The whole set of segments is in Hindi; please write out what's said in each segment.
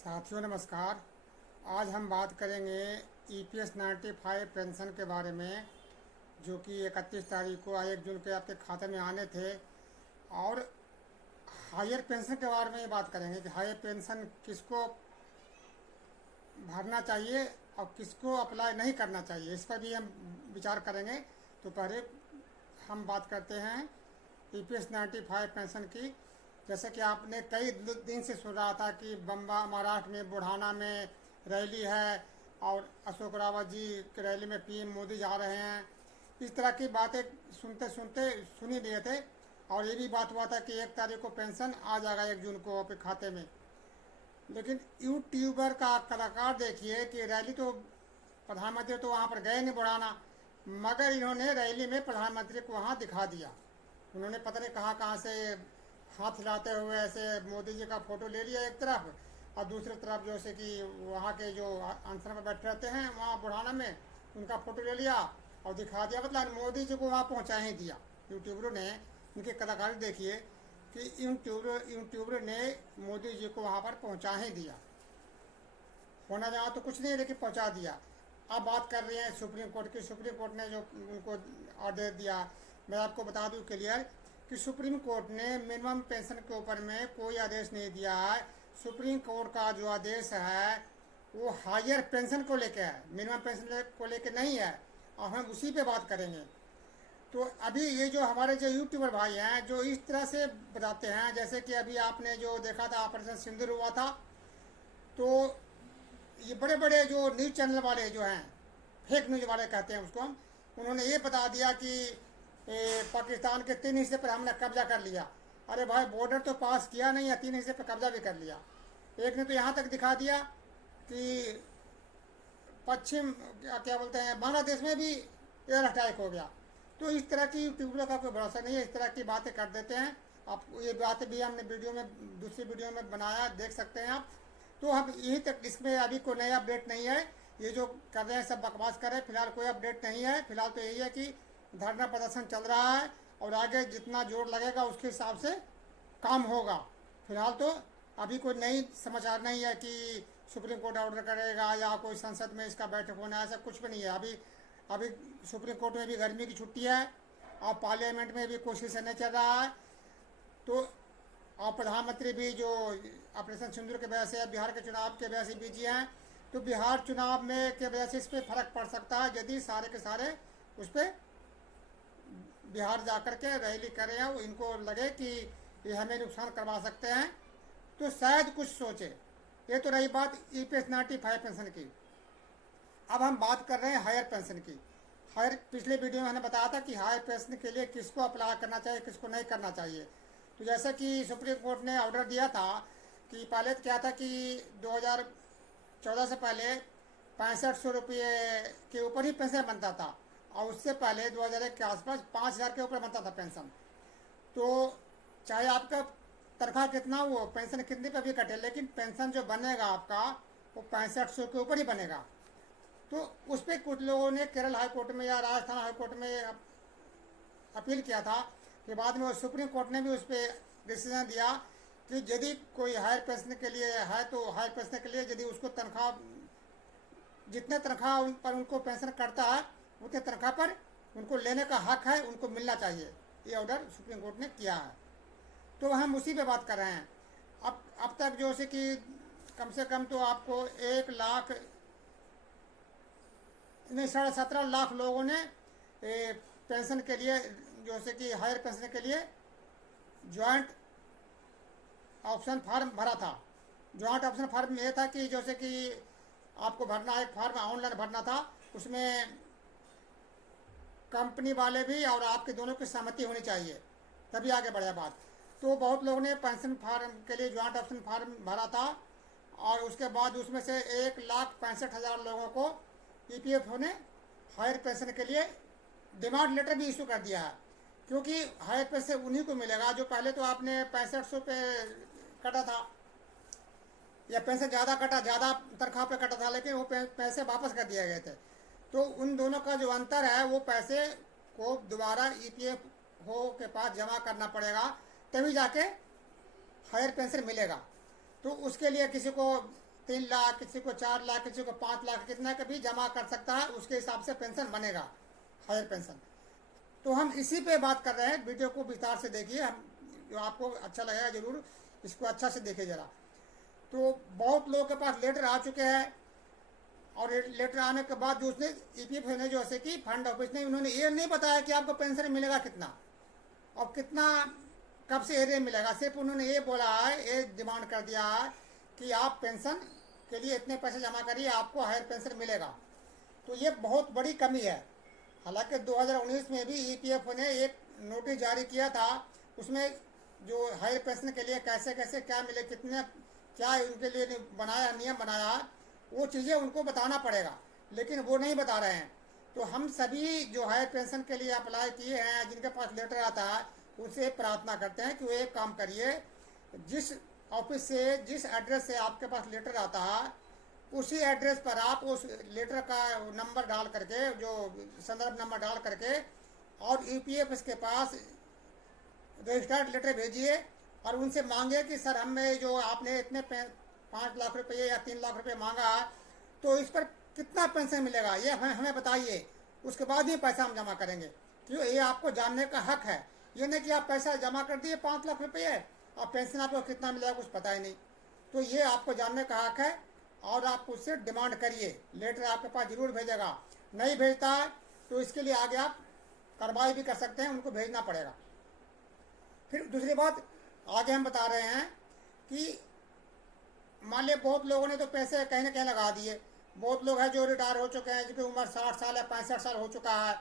साथियों नमस्कार। आज हम बात करेंगे ईपीएस 95 पेंशन के बारे में, जो कि 31 तारीख को 1 जून के आपके खाते में आने थे। और हायर पेंशन के बारे में ये बात करेंगे कि हायर पेंशन किसको भरना चाहिए और किसको अप्लाई नहीं करना चाहिए, इस पर भी हम विचार करेंगे। तो पहले हम बात करते हैं ईपीएस 95 पेंशन की। जैसे कि आपने कई दिन से सुन रहा था कि बम्बा महाराष्ट्र में बुढ़ाना में रैली है और अशोक रावत जी की रैली में पीएम मोदी जा रहे हैं। इस तरह की बातें सुनते सुनते सुन ही लिए थे। और ये भी बात हुआ था कि 1 तारीख को पेंशन आ जाएगा, 1 जून को आपके खाते में। लेकिन यूट्यूबर का कलाकार देखिए कि रैली तो प्रधानमंत्री तो वहाँ पर गए नहीं बुढ़ाना, मगर इन्होंने रैली में प्रधानमंत्री को वहाँ दिखा दिया। उन्होंने पता नहीं कहाँ से हाथ हिलाते हुए ऐसे मोदी जी का फोटो ले लिया एक तरफ, और दूसरी तरफ जैसे कि वहाँ के जो अनशन में बैठे रहते हैं वहाँ बुढ़ाना में, उनका फोटो ले लिया और दिखा दिया। मतलब मोदी जी को वहाँ पहुँचा ही दिया। यूट्यूबरों ने, उनकी कलाकारी देखिए कि यूट्यूबर ने मोदी जी को वहाँ पर पहुँचा ही दिया। होना जहाँ तो कुछ नहीं, लेकिन पहुँचा दिया। अब बात कर रहे हैं सुप्रीम कोर्ट की। सुप्रीम कोर्ट ने जो उनको ऑर्डर दिया, मैं आपको बता दूं क्लियर कि सुप्रीम कोर्ट ने मिनिमम पेंशन के ऊपर में कोई आदेश नहीं दिया है। सुप्रीम कोर्ट का जो आदेश है वो हायर पेंशन को लेकर है, मिनिमम पेंशन को लेकर नहीं है। और हम उसी पे बात करेंगे। तो अभी ये जो हमारे जो यूट्यूबर भाई हैं जो इस तरह से बताते हैं, जैसे कि अभी आपने जो देखा था ऑपरेशन सिंदूर हुआ था, तो ये बड़े बड़े जो न्यूज़ चैनल वाले जो हैं, फेक न्यूज़ वाले कहते हैं उसको हम, उन्होंने ये बता दिया कि पाकिस्तान के 3 हिस्से पर हमने कब्जा कर लिया। अरे भाई, बॉर्डर तो पास किया नहीं है, 3 हिस्से पर कब्जा भी कर लिया। एक ने तो यहाँ तक दिखा दिया कि पश्चिम क्या बोलते हैं, बांग्लादेश में भी एयर अटैक हो गया। तो इस तरह की यूट्यूबर का कोई भरोसा नहीं है, इस तरह की बातें कर देते हैं। आप ये बातें भी हमने वीडियो में, दूसरी वीडियो में बनाया, देख सकते हैं आप। तो हम यही तक, इसमें अभी कोई नया अपडेट नहीं है। ये जो कर रहे हैं सब बकवास कर रहे हैं। फिलहाल कोई अपडेट नहीं है। फिलहाल तो यही है कि धरना प्रदर्शन चल रहा है और आगे जितना जोर लगेगा उसके हिसाब से काम होगा। फिलहाल तो अभी कोई नई समाचार नहीं है कि सुप्रीम कोर्ट ऑर्डर करेगा या कोई संसद में इसका बैठक होना है, ऐसा कुछ भी नहीं है। अभी अभी सुप्रीम कोर्ट में भी गर्मी की छुट्टी है और पार्लियामेंट में भी कोई सेशन नहीं चल रहा है। तो और प्रधानमंत्री भी जो ऑपरेशन सिंदूर के वजह से, बिहार के चुनाव के वजह से बिजी हैं। तो बिहार चुनाव में के वजह से इस पर फर्क पड़ सकता है यदि सारे के सारे उस पर बिहार जाकर के रैली करें और इनको लगे कि ये हमें नुकसान करवा सकते हैं, तो शायद कुछ सोचे। ये तो रही बात ईपीएस 95 पेंशन की। अब हम बात कर रहे हैं हायर पेंशन की। हायर, पिछले वीडियो में मैंने बताया था कि हायर पेंशन के लिए किसको अप्लाई करना चाहिए, किसको नहीं करना चाहिए। तो जैसे कि सुप्रीम कोर्ट ने ऑर्डर दिया था कि पहले क्या था कि 2014 से पहले 6500 रुपये के ऊपर ही पेंशन बनता था, और उससे पहले 2001 के आसपास 5000 के ऊपर बनता था पेंशन। तो चाहे आपका तनख्वाह कितना हो, पेंशन कितने पे भी कटे, लेकिन पेंशन जो बनेगा आपका वो 6500 के ऊपर ही बनेगा। तो उस पर कुछ लोगों ने केरल हाई कोर्ट में या राजस्थान हाई कोर्ट में अपील किया था। कि बाद में सुप्रीम कोर्ट ने भी उस पर डिसीजन दिया कि यदि कोई हायर पेंशन के लिए है तो हायर पेंशन के लिए यदि उसको तनख्वाह, जितने तनख्वाह उन पर उनको पेंशन करता है उतने तनख्वाह पर उनको लेने का हक है, उनको मिलना चाहिए। ये ऑर्डर सुप्रीम कोर्ट ने किया है। तो हम उसी पे बात कर रहे हैं। अब तक जो से कि कम से कम तो आपको 1 लाख नहीं 17.5 लाख लोगों ने पेंशन के लिए, जो से कि हायर पेंशन के लिए ज्वाइंट ऑप्शन फार्म भरा था। ज्वाइंट ऑप्शन फार्म में ये था कि जैसे कि आपको भरना, एक फार्म ऑनलाइन भरना था, उसमें कंपनी वाले भी और आपके दोनों की सहमति होनी चाहिए, तभी आगे बढ़े बात। तो बहुत लोगों ने पेंशन फार्म के लिए ज्वाइंट ऑप्शन फार्म भरा था, और उसके बाद उसमें से 1,65,000 लोगों को ईपीएफओ ने हायर पेंशन के लिए डिमांड लेटर भी इशू कर दिया है। क्योंकि हायर पेंशन उन्हीं को मिलेगा जो पहले तो आपने 6500 पे कटा था, या पेंशन ज़्यादा कटा, ज़्यादा तनख्वाह पे कटा था, लेकिन वो पैसे वापस कर दिए गए थे। तो उन दोनों का जो अंतर है, वो पैसे को दोबारा ईपीएफओ के पास जमा करना पड़ेगा, तभी जाके हायर पेंशन मिलेगा। तो उसके लिए किसी को 3 लाख, किसी को 4 लाख, किसी को 5 लाख, कितना का भी जमा कर सकता है, उसके हिसाब से पेंशन बनेगा, हायर पेंशन। तो हम इसी पे बात कर रहे हैं। वीडियो को विस्तार से देखिए, हम जो आपको अच्छा लगेगा जरूर इसको अच्छा से देखिए ज़रा। तो बहुत लोगों के पास लेटर आ चुके हैं, और लेटर आने के बाद जो उसने ईपीएफ ने जो है कि फंड ऑफिस ने, उन्होंने ये नहीं बताया कि आपको पेंशन मिलेगा कितना और कितना कब से एरिया मिलेगा। सिर्फ उन्होंने ये बोला है, ये डिमांड कर दिया है कि आप पेंशन के लिए इतने पैसे जमा करिए, आपको हायर पेंशन मिलेगा। तो ये बहुत बड़ी कमी है। हालांकि 2019 में भी ईपीएफ ने एक नोटिस जारी किया था, उसमें जो हायर पेंशन के लिए कैसे कैसे क्या मिले, कितने क्या उनके लिए बनाया, नियम बनाया, वो चीज़ें उनको बताना पड़ेगा, लेकिन वो नहीं बता रहे हैं। तो हम सभी जो हायर पेंशन के लिए अप्लाई किए हैं, जिनके पास लेटर आता है, उनसे प्रार्थना करते हैं कि वो एक काम करिए, जिस ऑफिस से, जिस एड्रेस से आपके पास लेटर आता है, उसी एड्रेस पर आप उस लेटर का नंबर डाल करके, जो संदर्भ नंबर डाल करके, और ईपीएफ के पास रजिस्टर्ड लेटर भेजिए और उनसे मांगे कि सर हमें जो आपने इतने 5 लाख रुपये या 3 लाख रुपये मांगा, तो इस पर कितना पेंशन मिलेगा ये हमें बताइए, उसके बाद ही पैसा हम जमा करेंगे। क्यों, ये आपको जानने का हक है। ये नहीं कि आप पैसा जमा कर दिए 5 लाख रुपये और पेंशन आपको कितना मिलेगा कुछ पता ही नहीं। तो ये आपको जानने का हक है, और आप उससे डिमांड करिए। लेटर आपके पास जरूर भेजेगा, नहीं भेजता है तो इसके लिए आगे आप कार्रवाई भी कर सकते हैं, उनको भेजना पड़ेगा। फिर दूसरी बात आगे हम बता रहे हैं कि मान लिया बहुत लोगों ने तो पैसे कहीं ना कहीं लगा दिए। बहुत लोग हैं जो रिटायर हो चुके हैं, जिनकी उम्र 60 साल या 65 साल हो चुका है,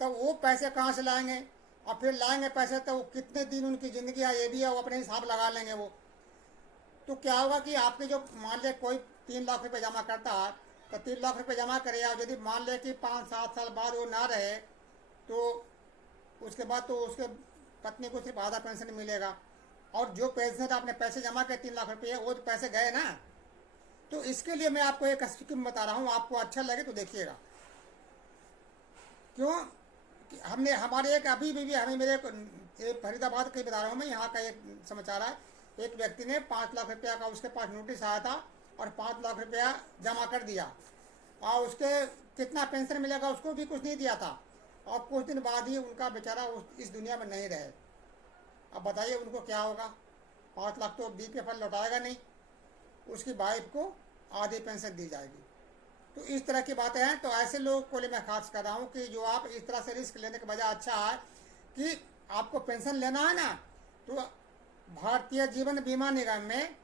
तो वो पैसे कहाँ से लाएंगे, और फिर लाएंगे पैसे तो कितने दिन उनकी ज़िंदगी है, ये भी है, वो अपने हिसाब लगा लेंगे वो। तो क्या होगा कि आपके जो मान लिया कोई 3 लाख रुपए जमा करता है, तो 3 लाख रुपए जमा करे, और यदि मान ले कि 5-7 साल बाद वो ना रहे, तो उसके बाद तो उसके पत्नी को सिर्फ आधा पेंशन मिलेगा, और जो पेंशन आपने पैसे जमा किए 3 लाख रुपये, वो तो पैसे गए ना। तो इसके लिए मैं आपको एक स्कीम बता रहा हूँ, आपको अच्छा लगे तो देखिएगा। क्यों, हमने हमारे एक अभी भी हमें मेरे एक फरीदाबाद का ही बता रहा हूँ मैं, यहाँ का एक समाचार है। एक व्यक्ति ने 5 लाख रुपया का उसके पास नोटिस आया था, और 5 लाख रुपया जमा कर दिया, और उसके कितना पेंशन मिलेगा उसको भी कुछ नहीं दिया था, और कुछ दिन बाद ही उनका बेचारा इस दुनिया में नहीं रहे। अब बताइए उनको क्या होगा। 5 लाख तो बीपीएफ लौटाएगा नहीं, उसकी वाइफ को आधी पेंशन दी जाएगी। तो इस तरह की बातें हैं। तो ऐसे लोगों को लिए मैं खास कर रहा हूँ कि जो आप इस तरह से रिस्क लेने के बजाय अच्छा है कि आपको पेंशन लेना है ना, तो भारतीय जीवन बीमा निगम में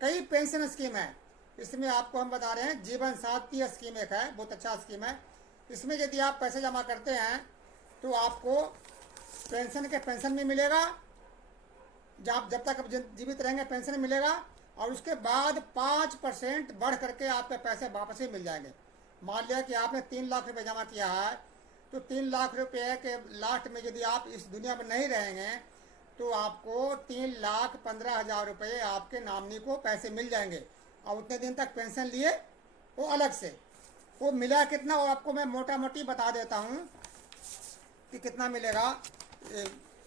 कई पेंशन स्कीम है। इसमें आपको हम बता रहे हैं, जीवन साथी स्कीम एक है, बहुत अच्छा स्कीम है। इसमें यदि आप पैसे जमा करते हैं तो आपको पेंशन भी मिलेगा, जब तक आप जीवित रहेंगे पेंशन मिलेगा, और उसके बाद 5% बढ़ करके आपके पैसे वापस ही मिल जाएंगे। मान लिया कि आपने 3 लाख रुपए जमा किया है, तो 3 लाख रुपए के लास्ट में यदि आप इस दुनिया में नहीं रहेंगे, तो आपको 3,15,000 रुपये आपके नॉमिनी को पैसे मिल जाएंगे, और उतने दिन तक पेंशन लिए वो अलग से। वो मिला कितना, वो आपको मैं मोटा मोटी बता देता हूँ कि कितना मिलेगा।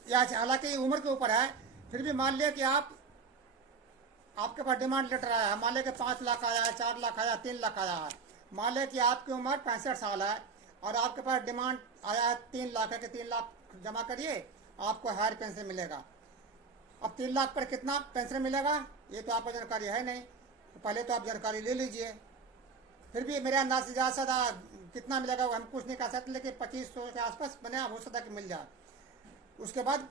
या हालांकि उम्र के ऊपर है, फिर भी मान लिया कि आपके पास डिमांड लेटर आया है, मान लिया कि 5 लाख आया है, 4 लाख आया, 3 लाख आया है। मान लिया कि आपकी उम्र 65 साल है, और आपके पास डिमांड आया है 3 लाख है कि 3 लाख जमा करिए, आपको हायर पेंशन मिलेगा। अब 3 लाख पर कितना पेंशन मिलेगा ये तो आपको जानकारी है नहीं, तो पहले तो आप जानकारी ले लीजिए। फिर भी मेरे अंदाज से ज़्यादा कितना मिलेगा हम कुछ नहीं कह सकते, लेकिन 2500 के आसपास बने हो सकता कि मिल जाए। उसके बाद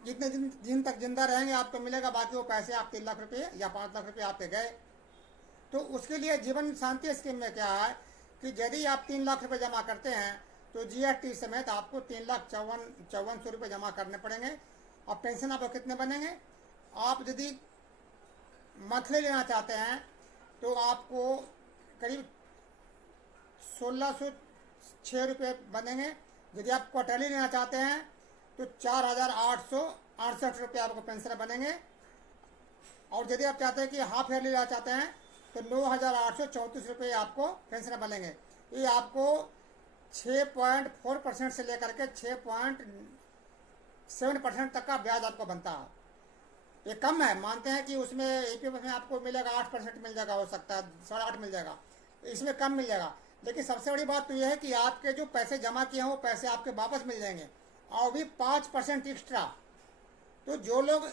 जितने दिन तक जिंदा रहेंगे आपको मिलेगा, बाकी वो पैसे आप 3 लाख रुपये या 5 लाख रुपये आपके गए। तो उसके लिए जीवन शांति स्कीम में क्या है कि यदि आप 3 लाख रुपये जमा करते हैं तो जीएसटी समेत आपको 3,54,54 रुपये जमा करने पड़ेंगे। और पेंशन आपको कितने बनेंगे, आप यदि मंथली लेना चाहते हैं तो आपको करीब 1,606 रुपये बनेंगे। यदि आप क्वार्टरली लेना चाहते हैं तो 4,868 रुपये आपको पेंशन बनेंगे। और यदि आप चाहते हैं कि हाफ ईयरली लेना चाहते हैं तो 9,834 रुपये आपको पेंशन बनेंगे। ये आपको 6.4% से लेकर के 6.7% तक का ब्याज आपको बनता है। ये कम है, मानते हैं कि उसमें ईपीएफ में आपको मिलेगा 8% मिल जाएगा, हो सकता है 8.5 मिल जाएगा, इसमें कम मिल जाएगा। लेकिन सबसे बड़ी बात तो यह है कि आपके जो पैसे जमा किए हैं वो पैसे आपके वापस मिल जाएंगे, और भी 5% एक्स्ट्रा। तो जो लोग,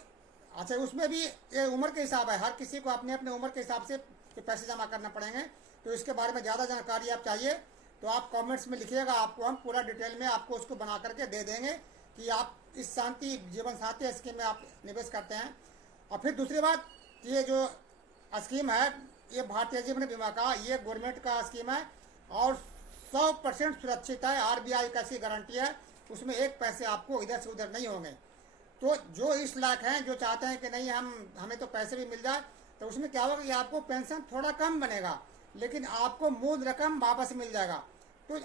अच्छा उसमें भी ये उम्र के हिसाब है, हर किसी को अपने अपने उम्र के हिसाब से पैसे जमा करना पड़ेंगे। तो इसके बारे में ज़्यादा जानकारी आप चाहिए तो आप कमेंट्स में लिखिएगा, आपको हम पूरा डिटेल में आपको उसको बना करके दे देंगे कि आप इस शांति जीवन साथी स्कीम में आप निवेश करते हैं। और फिर दूसरी बात, ये जो स्कीम है ये भारतीय जीवन बीमा का, ये गवर्नमेंट का स्कीम है और 100% सुरक्षित है, आरबीआई का ऐसी गारंटी है, उसमें एक पैसे आपको इधर से उधर नहीं होंगे। तो जो इस लायक हैं, जो चाहते हैं कि नहीं हमें तो पैसे भी मिल जाए, तो उसमें क्या होगा कि आपको पेंशन थोड़ा कम बनेगा लेकिन आपको मूल रकम वापस मिल जाएगा। तो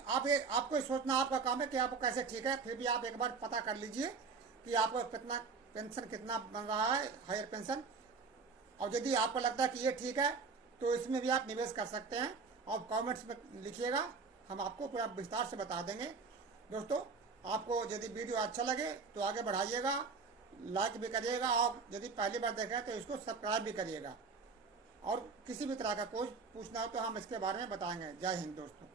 आपको सोचना आपका काम है कि आपको कैसे ठीक है, फिर भी आप एक बार पता कर लीजिए कि आपको कितना पेंशन कितना बन रहा है, हायर पेंशन। और यदि आपको लगता है कि ये ठीक है तो इसमें भी आप निवेश कर सकते हैं, और कमेंट्स में लिखिएगा, हम आपको पूरा विस्तार से बता देंगे। दोस्तों, आपको यदि वीडियो अच्छा लगे तो आगे बढ़ाइएगा, लाइक भी करिएगा, और यदि पहली बार देखें तो इसको सब्सक्राइब भी करिएगा। और किसी भी तरह का कोई पूछना हो तो हम इसके बारे में बताएंगे। जय हिंद दोस्तों।